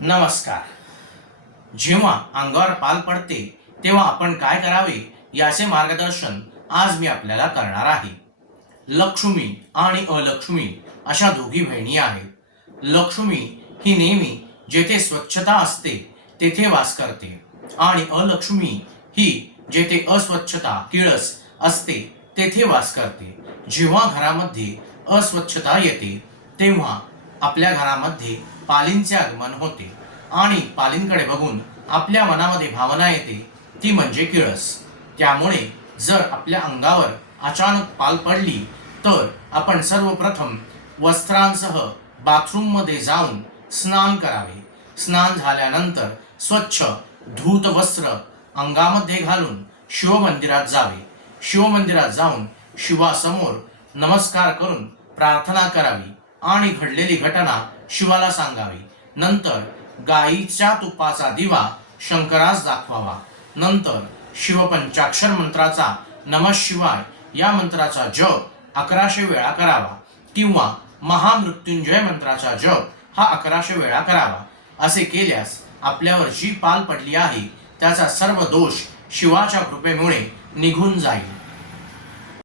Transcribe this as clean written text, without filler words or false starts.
नमस्कार. जेव्हा अंगावर पाल पडते तेव्हा आपण काय करावे याचे मार्गदर्शन आज मी आपल्याला करणार आहे. लक्ष्मी आणि अलक्ष्मी अशा दोघी बहिणी आहेत. लक्ष्मी ही नेहमी जेथे स्वच्छता असते तेथे वास करते आणि अलक्ष्मी ही जेथे अस्वच्छता किळस असते तेथे वास करते. जेव्हा घरामध्ये अस्वच्छता येते तेव्हा आपल्या घरामध्ये पालींचे आगमन होते आणि पालींकडे बघून आपल्या मनामध्ये भावना येते ती म्हणजे किळस. त्यामुळे जर आपल्या अंगावर अचानक पाल पडली तर आपण सर्वप्रथम वस्त्रांसह बाथरूममध्ये जाऊन स्नान करावे. स्नान झाल्यानंतर स्वच्छ धूत वस्त्र अंगामध्ये घालून शिवमंदिरात जावे. शिवमंदिरात जाऊन शिवासमोर नमस्कार करून प्रार्थना करावी आणि घडलेली घटना शिवाला सांगावी. नंतर गाईच्या तुपाचा दिवा शंकरास दाखवावा. नंतर शिवपंचाक्षर मंत्राचा नमः शिवाय या मंत्राचा जप 1100 वेळा करावा किंवा महामृत्युंजय मंत्राचा जप हा 1100 वेळा करावा. असे केल्यास आपल्यावर जी पाल पडली आहे त्याचा सर्व दोष शिवाच्या कृपेमुळे निघून जाईल.